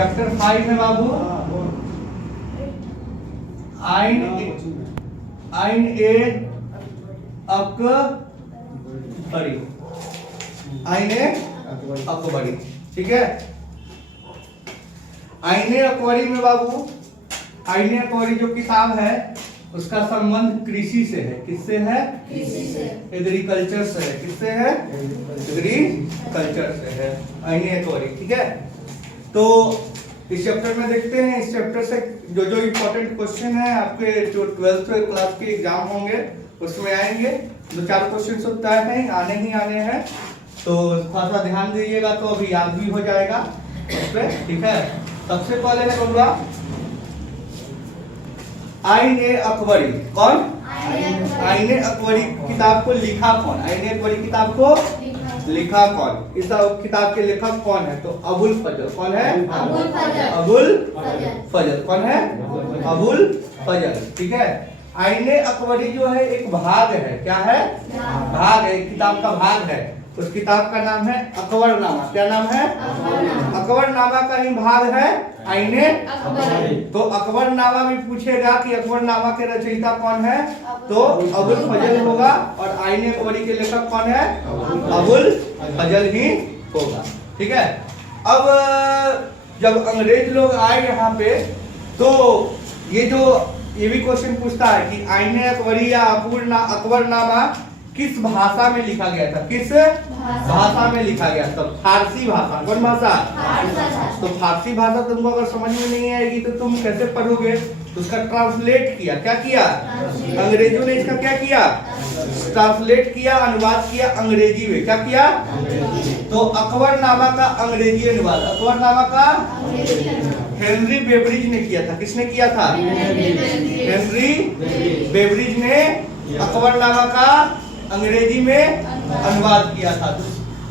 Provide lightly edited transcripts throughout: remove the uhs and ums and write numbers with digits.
Chapter 5 में बाबू आइन ए अकबरी, आइन ए अकबरी, ठीक है। आइन ए अकबरी में बाबू, आइन ए अकबरी जो किताब है उसका संबंध कृषि से है। किससे है? कृषि से, एग्रीकल्चर से है। किससे है? एग्रीकल्चर से है आइन ए अकबरी, ठीक है। तो इस चैप्टर में देखते हैं, इस चैप्टर से जो जो इम्पोर्टेंट क्वेश्चन है आपके जो 12th क्लास के एग्जाम होंगे उसमें आएंगे। 2-4 क्वेश्चन तो तय हैं, आने ही आने हैं, तो थोड़ा सा ध्यान दीजिएगा तो अभी याद भी हो जाएगा उस पे, ठीक है। सबसे पहले है बोलूँगा आइन ए अकबरी। कौन? आइन ए अकबरी किताब को लिखा कौन? आइन ए अकबरी किताब को लिखा कौन? इस किताब के लेखक कौन है? तो अबुल फजल। कौन है? अबुल फजल। कौन है? अबुल फजल, ठीक है। आइन ए अकबरी जो है एक भाग है। क्या है? भाग है, किताब का भाग है। उस किताब का नाम है अकबरनामा। क्या नाम है? अकबरनामा का ही भाग है आइन ए अकबरी। तो अकबरनामा भी पूछेगा कि अकबरनामा के रचयिता कौन है, तो अबुल फजल होगा। और आइन ए अकबरी के लेखक कौन है? अबुल फजल ही होगा, ठीक है। अब जब अंग्रेज लोग आए यहाँ पे तो ये भी क्वेश्चन पूछता है कि आइन ए अकबरी या अकबरनामा किस भाषा में लिखा गया था? किस भाषा में लिखा गया था? फारसी भाषा। कौन भाषा? तो फारसी भाषा तुमको अगर समझ में नहीं आएगी तो तुम कैसे पढ़ोगे? उसका ट्रांसलेट किया। क्या किया? अंग्रेजों ने इसका क्या किया? ट्रांसलेट किया, अनुवाद किया अंग्रेजी में। क्या किया? तो अकबरनामा का अंग्रेजी अनुवाद, अकबरनामा का हेनरी बेवरिज ने किया था। किसने किया था? हेनरी बेवरिज ने अकबरनामा का अंग्रेजी में अनुवाद किया था।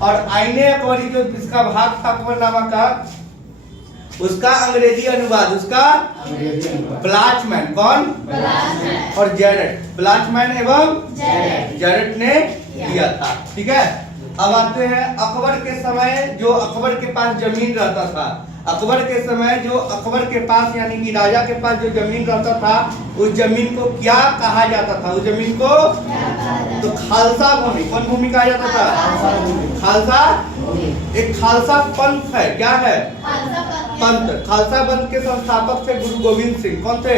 और आइन ए अकबरी जो इसका भाग था अकबरनामा का, उसका अंग्रेजी अनुवाद, उसका ब्लाचमैन। कौन? और जेरेट, ब्लाचमैन एवं जेरेट ने किया था, ठीक है। अब आते हैं अकबर के समय जो अकबर के पास जमीन रहता था, अकबर के समय जो अकबर के पास यानी कि राजा के पास जो जमीन रहता था उस जमीन को क्या कहा जाता था? उस जमीन को तो खालसा भूमि। कौन भूमि कहा जाता था? खालसा। एक खालसा पंथ है। क्या है? पंथ। खालसा पंथ के संस्थापक थे गुरु गोविंद सिंह। कौन थे?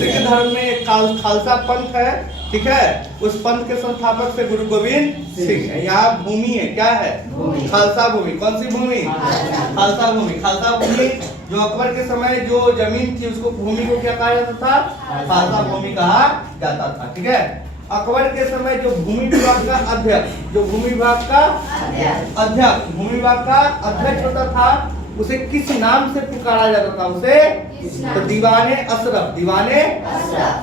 सिख धर्म में एक खालसा पंथ है, ठीक है। उस पंथ के संस्थापक से गुरु गोविंद सिंह है। यहाँ भूमि है। क्या है? खालसा भूमि। कौन सी भूमि? खालसा भूमि। खालसा भूमि जो अकबर के समय जो जमीन थी उसको भूमि को क्या कहा जाता था? खालसा भूमि कहा जाता था, ठीक है। अकबर के समय जो भूमि विभाग का अध्यक्ष, जो भूमि विभाग का अध्यक्ष, भूमि विभाग का अध्यक्ष होता था, उसे किस नाम से पुकारा जाता था? उसे तो दीवाने अशरफ। दीवाने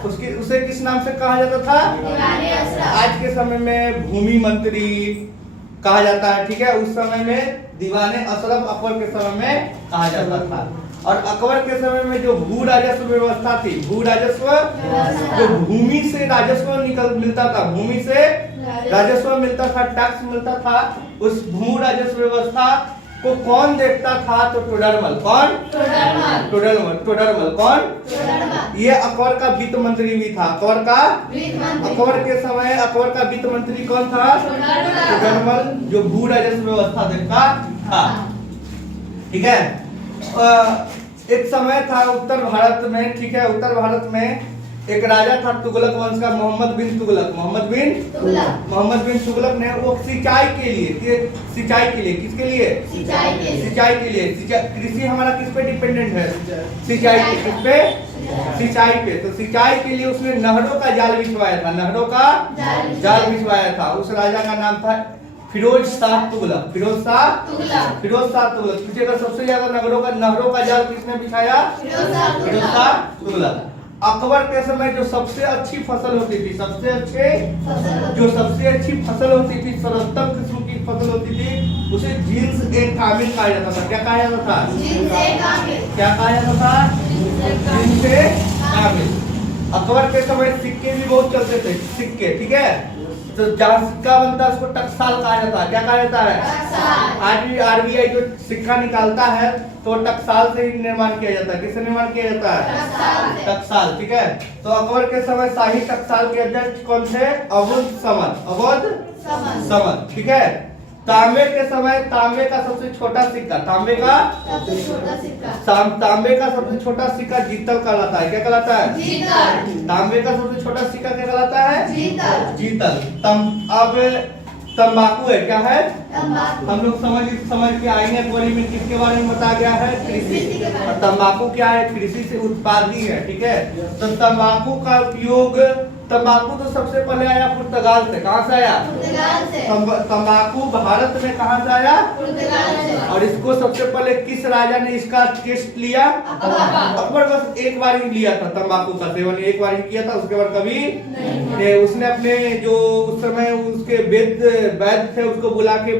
उसे किस नाम से कहा जाता था? आज के समय में भूमि मंत्री कहा जाता है, ठीक है। उस समय में दीवाने अशरफ अकबर के समय में कहा जाता था। और अकबर के समय में जो भू राजस्व व्यवस्था थी, भू राजस्व जो भूमि से राजस्व मिलता था, भूमि से राजस्व मिलता था, टैक्स मिलता था, उस भू राजस्व व्यवस्था को कौन देखता था? तो टोडरमल। कौन? टोडरमल। कौन? ये अकबर का वित्त मंत्री भी था। अकबर का अकबर के समय अकबर का वित्त मंत्री कौन था? टोडरमल, जो भू राजस्व व्यवस्था देखता था, ठीक है। एक समय था उत्तर भारत में, ठीक है, उत्तर भारत में एक राजा था तुगलक वंश का, मोहम्मद बिन तुगलक ने वो सिंचाई के लिए किसके लिए? सिंचाई के लिए कृषि हमारा किस पे डिपेंडेंट है? सिंचाई पे। किस पे? सिंचाई पे। तो सिंचाई के लिए उसने नहरों का जाल बिछवाया था, नहरों का जाल बिछवाया था। उस राजा का नाम था फिरोज शाह तुगलक। फिरोज शाह तुगलक। पूछेगा सबसे ज्यादा नहरों का जाल किसने बिछाया? फिरोज शाह तुगलक। अकबर के समय जो सबसे अच्छी फसल होती थी, सबसे अच्छी फसल होती थी, सर्वोत्तम किस्म की फसल होती थी, उसे जीन्स ए कामिल कहा जाता था। क्या कहा जाता था? क्या कहा जाता था? जीन्स ए कामिल। अकबर के समय सिक्के भी बहुत चलते थे, सिक्के, ठीक है। तो जहाँ सिक्का बनता है उसको टकसाल कहा जाता है। क्या कहा जाता है? आरबीआई जो सिक्का निकालता है तो टकसाल से ही निर्माण किया जाता है। किससे निर्माण किया जाता है? टकसाल। ठीक है। तो अकबर के समय शाही टकसाल के अध्यक्ष कौन थे? अवध समद। अवध समद। ठीक है। तांबे के समय तांबे का सबसे छोटा सिक्का, तांबे का सबसे छोटा सिक्का जीतल कहलाता है। क्या कहलाता है? तांबे का सबसे छोटा सिक्का क्या कहलाता है? जीतल। अब तंबाकू है, क्या है? हम लोग समझ के आएंगे अकबरी में किसके बारे में बताया गया है? कृषि। और तंबाकू क्या है? कृषि से उत्पादी है। ठीक है। तो तंबाकू का उपयोग, तंबाकू तो सबसे पहले आया पुर्तगाल से। कहाँ से आया? तंबाकू भारत में कहाँ से आया? पुर्तगाल से। और इसको सबसे पहले किस राजा ने इसका टेस्ट लिया? अकबर। बस एक बार ही लिया था तंबाकू का सेवन, एक बार ही किया था, उसके बाद कभी नहीं। उसने अपने जो उस समय उसके वैद्य थे उसको बुला के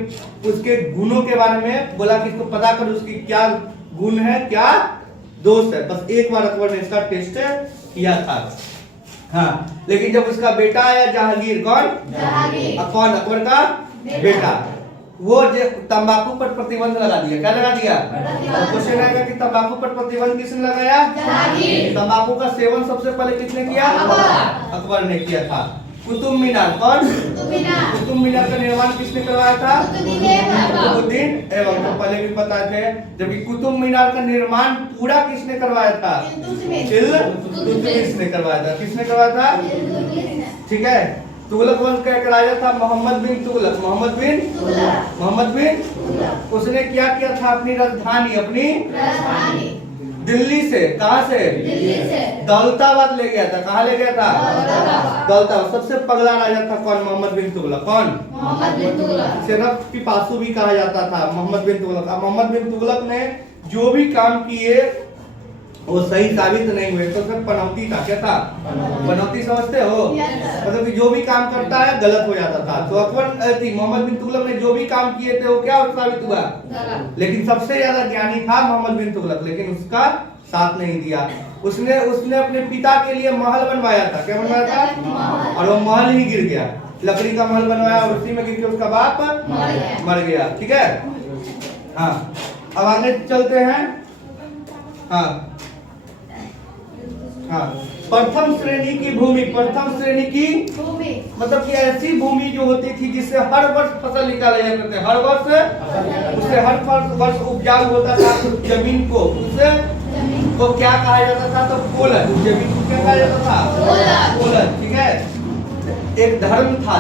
उसके गुणों के बारे में बोला कि इसको पता कर उसकी क्या गुण है, क्या दोष है। बस एक बार अकबर ने इसका टेस्ट किया था। हाँ, लेकिन जब उसका बेटा आया जहांगीर, कौन? कौन? अकबर का बेटा। वो तंबाकू पर प्रतिबंध लगा दिया। क्या लगा दिया? क्वेश्चन आएगा कि तंबाकू पर प्रतिबंध किसने लगाया? तंबाकू का सेवन सबसे पहले किसने किया? अकबर ने किया था। कुतुब मीनार, कौन? कुतुब मीनार का निर्माण किसने करवाया था? कुतुबुद्दीन ऐबक। तो पहले भी पता थे। जबकि कुतुब मीनार का निर्माण पूरा किसने करवाया था? इल्तुतमिश ने करवाया था। किसने करवाया था? ठीक है। तुगलक वंश का एक राजा था मोहम्मद बिन तुगलक। मोहम्मद बिन उसने क्या किया था? अपनी राजधानी दिल्ली से, कहां से? दौलताबाद ले गया था। कहां ले गया था? दौलताबाद। सबसे पगला राजा था कौन? मोहम्मद बिन तुगलक। कौन? सिर्फ पिपासु भी कहा जाता था मोहम्मद बिन तुगलक। अब मोहम्मद बिन तुगलक ने जो भी काम किए वो सही साबित नहीं हुए, तो सिर्फ पनौती था। क्या था? पनौती समझते हो? मतलब कि जो भी काम करता है गलत हो जाता था। तो अकबर मोहम्मद बिन तुगलक ने जो भी काम किए थे वो क्या साबित हुआ? लेकिन सबसे ज्यादा ज्ञानी था मोहम्मद बिन तुगलक, लेकिन उसका साथ नहीं दिया। उसने अपने पिता के लिए महल बनवाया था। क्या बनवाया था? और वो महल ही गिर गया। लकड़ी का महल बनवाया और उसी में गिर के उसका बाप मर गया। ठीक है। हाँ, अब आगे चलते हैं। हाँ, प्रथम श्रेणी की भूमि। प्रथम श्रेणी की मतलब कि ऐसी भूमि जो होती थी जिससे हर वर्ष फसल निकाले जाते थे। हर वर्ष उससे हर वर्ष उपजाऊ होता था। उस जमीन को उसको क्या कहा जाता था? तो कोलन। उस जमीन को क्या कहा जाता था? कोलन। ठीक है। एक धर्म था।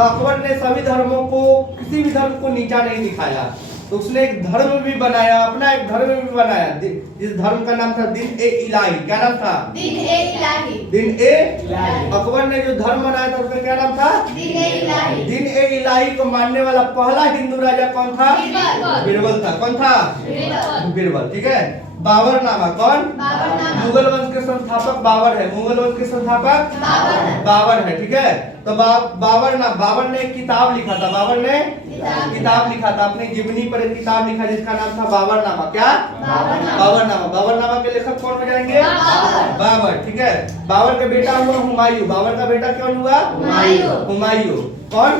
अकबर ने सभी धर्मों को, किसी भी धर्म को नीचा नहीं दिखाया। तो उसने एक धर्म भी बनाया, अपना एक धर्म भी बनाया, जिस धर्म का नाम था दिन ए इलाही। क्या नाम था? दिन ए इलाही। अकबर ने जो धर्म बनाया था उसका क्या नाम था? दिन ए इलाही को मानने वाला पहला हिंदू राजा कौन था? बीरबल था। कौन था? बीरबल। ठीक है। बाबरनामा, कौन? मुगल वंश के संस्थापक बाबर है। मुगल वंश के संस्थापक बाबर है। ठीक है। तो बाबर ने एक किताब लिखा था। बाबर ने किताब लिखा था, अपनी जीवनी पर एक किताब लिखा जिसका नाम था बाबरनामा। क्या? बाबरनामा। बाबरनामा के लेखक कौन हो जाएंगे? बाबर। ठीक है। बाबर का बेटा हुआ हुमायूं। बाबर का बेटा कौन हुआ? हुमायूं। कौन?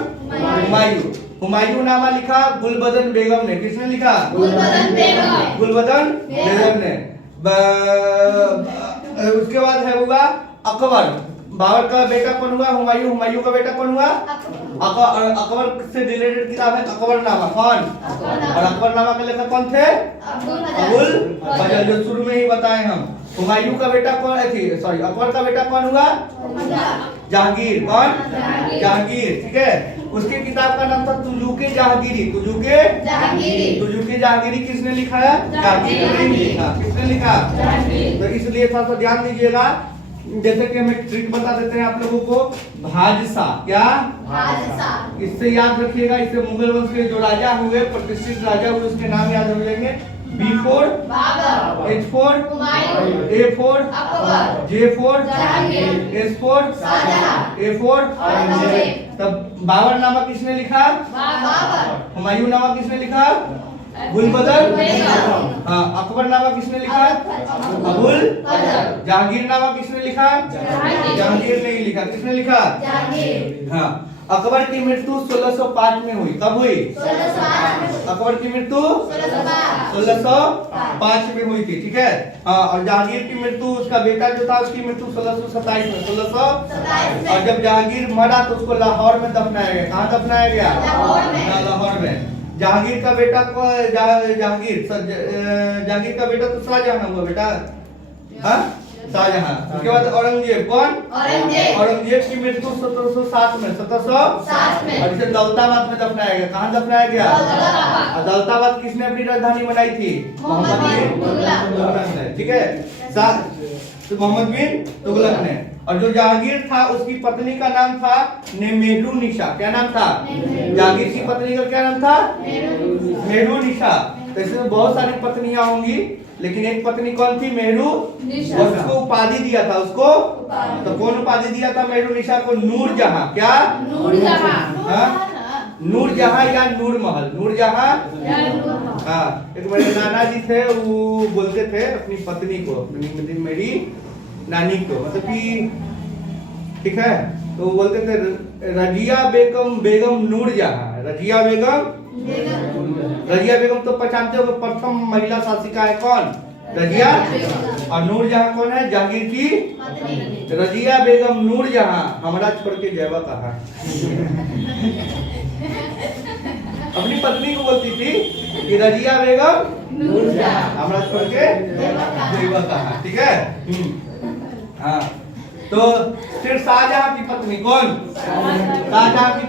हुमायूं नामा लिखा गुलबदन बेगम ने। किसने लिखा? गुलबदन बेगम ने। उसके बाद है हुआ अकबर। बाबर का बेटा कौन हुआ? हुमायूं का बेटा कौन हुआ? अकबर से रिलेटेड किताब है अकबरनामा। कौन? और अकबरनामा के लेखक कौन थे? अबुल फजल, जो शुरू में ही बताए हम। हुमायूं का बेटा कौन थी? सॉरी, अकबर का बेटा कौन हुआ? जहांगीर। कौन? जहांगीर। ठीक है। उसकी किताब का नाम था तुजुके जहांगीरी। तुजुके जहांगीरी किसने लिखा है? जहांगीर ने लिखा। किसने लिखा? तो इसलिए थोड़ा सा ध्यान दीजिएगा। जैसे कि हमें ट्रिक बता देते हैं आप लोगों को। भाजसा। क्या? इससे याद रखिएगा, इससे मुगल वंश के जो राजा हुए, प्रतिष्ठित राजा हुए, उसके नाम याद हो जाएंगे। B4 H4 A4 J4 S4 A4। तब बाबरनामा किसने लिखा? हुमायूं नामा किसने लिखा? गुलबदन। अकबरनामा किसने लिखा? अबुल। जहांगीर नामा किसने लिखा? जहांगीर ने ही लिखा। किसने लिखा? हाँ। अकबर की मृत्यु 1605 में हुई। कब हुई? अकबर की मृत्यु 1605 में हुई थी, ठीक है। हाँ, और जहांगीर की मृत्यु, उसका बेटा जो था उसकी मृत्यु 1627 में, 1627। और जब जहांगीर मरा तो उसको लाहौर में दफनाया गया। कहाँ दफनाया गया? लाहौर में। जहांगीर का बेटा को जहांगीर का बेटा तो शाहजहां हुआ बेटा, हाँ शाहजहां। उसके बाद औरंगजेब, कौन? औरंगजेब की मृत्यु 1707 में, 1707 में। और इसे दौलताबाद में दफनाया गया। कहाँ दफनाया गया? और दौलताबाद किसने अपनी राजधानी बनाई थी? मोहम्मद बिन तुगलक ने, ठीक है। तो मोहम्मद बिन तुगलक ने। और जो जहांगीर था उसकी पत्नी का नाम था मेहरुनिसा। क्या नाम था? जहांगीर की पत्नी का क्या नाम था? मेहरुनिसा। तो इसमें बहुत सारी पत्नियां होंगी, लेकिन एक पत्नी कौन थी? मेहरुनिसा। और उसको उपाधि दिया था, उसको तो कौन उपाधि दिया था मेहरुनिसा को? नूरजहां। क्या? नूरजहां। नूरजहां या नूरमहल? नूरजहां। हाँ, एक मेरे नाना जी थे, वो बोलते थे अपनी पत्नी को, मेरी नानी को, मतलब कि ठीक है, तो वो बोलते थे रजिया बेगम नूरजहां। रजिया बेगम तो पहचानते हो, प्रथम महिला शासिका है। कौन? रजिया। और नूरजहां कौन है? जहांगीर की रजिया बेगम नूरजहां हमरा छोड़ के जयवा कहा। अपनी पत्नी को बोलती थी कि रजिया बेगम नूरजहां हमरा छोड़ के जयवा कहा, ठीक है। हाँ, तो फिर शाहजहां की पत्नी कौन? शाहजहां की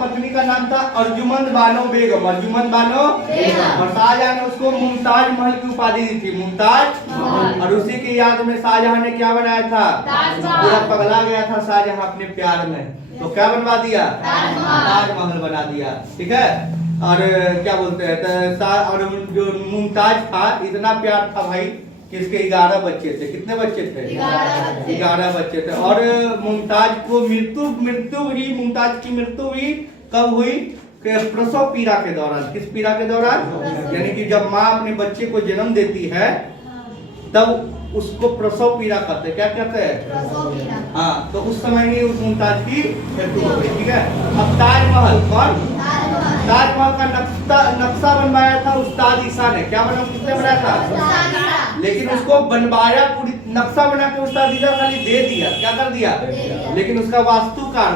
पत्नी का नाम था अर्जुमंद बानो बेगम। अर्जुमंद बानो बेगम। और शाहजहां ने उसको मुमताज महल की उपाधि दी थी, मुमताज। और उसी की याद में शाहजहां ने क्या बनाया था? पूरा पगला गया था शाहजहां अपने प्यार में, तो क्या बनवा दिया? ताजमहल बना दिया, ठीक है। और क्या बोलते हैं, और जो मुमताज था, इतना प्यार था भाई कि इसके 11 बच्चे थे। कितने बच्चे थे? 11 बच्चे थे। और मुमताज को मृत्यु हुई, मुमताज की मृत्यु हुई कब हुई? प्रसव पीड़ा के दौरान। किस पीड़ा के दौरान? यानी कि जब माँ अपने बच्चे को जन्म देती है तब उसको प्रसव पीड़ा कहते हैं। क्या कहते हैं? हाँ, तो उस समय ही उस मुमताज की मृत्यु हो गई, ठीक है। अब ताजमहल, कौन? ताजमहल का नक्शा बनवाया था उस्ताद ईसा ने। क्या बना? किसने बनाया था? लेकिन उसको बनवाया, पूरी नक्शा बना के उस्ताद ईसा खाली दे दिया। क्या कर दिया? लेकिन उसका वास्तुकार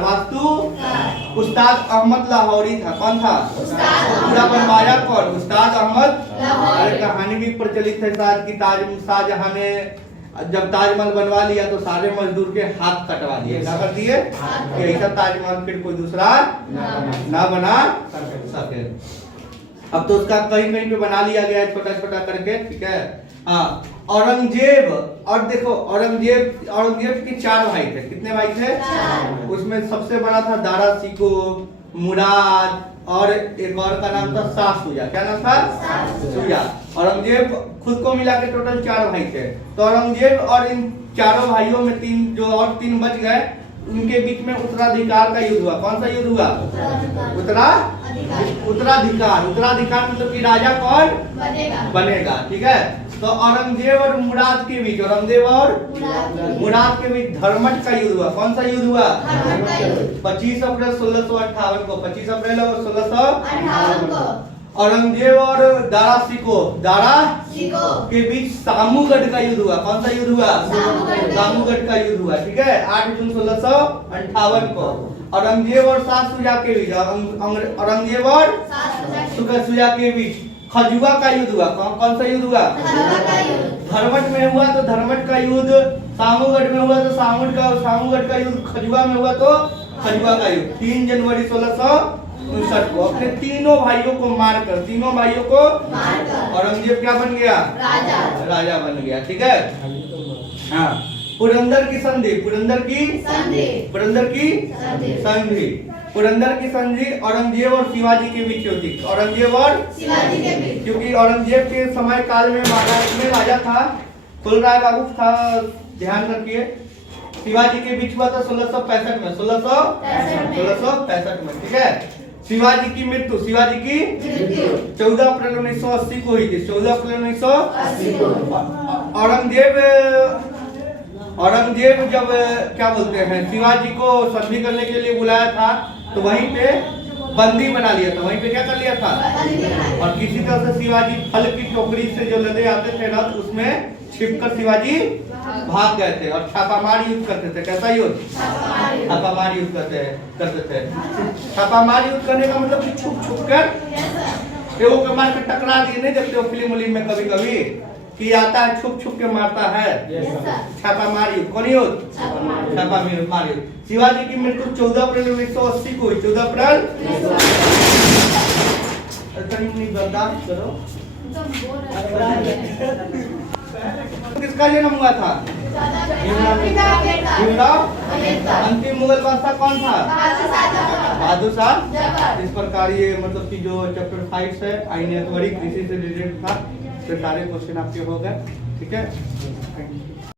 उस्ताद अहमद लाहौरी था। कौन था? पूरा बनवाया कौन? उस्ताद अहमद लाहौरी। कहानी भी प्रचलित है शायद कि शाहजहां ने जब ताजमहल बनवा लिया तो सारे मजदूर के हाथ कटवा दिए। क्या कर दिए? कि ऐसा ताजमहल फिर कोई दूसरा ना बना सके। अब तो उसका कहीं कहीं पे बना लिया गया है, छोटा छोटा करके, ठीक है। हाँ, औरंगजेब, और देखो औरंगजेब के 4 भाई थे। कितने भाई थे? उसमें सबसे बड़ा था दारा सिको, मुराद, और एक और का नाम था शाह सुजा। क्या नाम था? सुजा। औरंगजेब खुद को मिला के टोटल 4 भाई थे। तो औरंगजेब और इन 4 भाइयों में 3 बच गए, उनके बीच में उत्तराधिकार का युद्ध हुआ। कौन सा युद्ध हुआ? उत्तराधिकार मतलब कि राजा कौन बनेगा, ठीक है। तो औरंगजेब और मुराद के बीच धर्मट का युद्ध हुआ। कौन सा युद्ध हुआ? 25 अप्रैल 1658 को। 25 अप्रैल 1658 को औरंगजेब और दारा सिको के बीच सामूगढ़ का युद्ध हुआ। कौन सा युद्ध हुआ? सामूगढ़ का युद्ध हुआ, ठीक है। 8 जून 1658 को औरंगजेब और शाह सुजा के बीच, औरंगजेब और सुजा के बीच खजुआ का युद्ध हुआ। कौन सा युद्ध हुआ? धर्मट में हुआ तो धर्मट का युद्ध, सामूगढ़ में हुआ तो सामूगढ़ का युद्ध, खजुआ में हुआ तो खजुआ का युद्ध। 3 जनवरी 1659 को अपने तीनों भाइयों को मारकर औरंगजेब क्या बन गया? राजा बन गया, ठीक है। हाँ, पुरंदर की संधि औरंगजेब और शिवाजी के बीच होती। क्योंकि औरंगजेब के समय काल में महाराष्ट्र में राजा था फुलराय बाबू था, ध्यान रखिए। शिवाजी के बीच हुआ था 1665 में, 1665 में, ठीक है। शिवाजी की मृत्यु 14 अप्रैल 1980 को हुई थी। 14 अप्रैल 1980 को औरंगजेब जब क्या बोलते हैं शिवाजी को संधि करने के लिए बुलाया था तो वहीं पे बंदी बना लिया था, वहीं पे क्या कर लिया था। और किसी तरह से शिवाजी फल की टोकरी से जो लदे आते थे रथ, उसमें छिपकर शिवाजी भाग गए थे और छापामार युद्ध करते थे। कैसा युद्ध? छापामार युद्ध करते थे। छापामार युद्ध करने का मतलब कि छुप छुप कर एगो के मार के टकरा दिए। नहीं देखते हो फिल्म उलिम में कभी कभी कि आता है छुप छुप के मारता है। छापामार युद्ध। कौन युद्ध? छापामार युद्ध। शिवाजी की मृत्यु 14 अप्रैल 1980 को हुई। 14 अप्रैल बर्दाश्त करो। किसका जन्म हुआ था? भीमराव। अंतिम मुगल बादशाह कौन था? बहादुर शाह। इस प्रकार ये मतलब कि जो चैप्टर 5 है आईने अकबरी, कृषि से रिलेटेड था, तो सारे क्वेश्चन आपके हो गए। ठीक है, थैंक यू।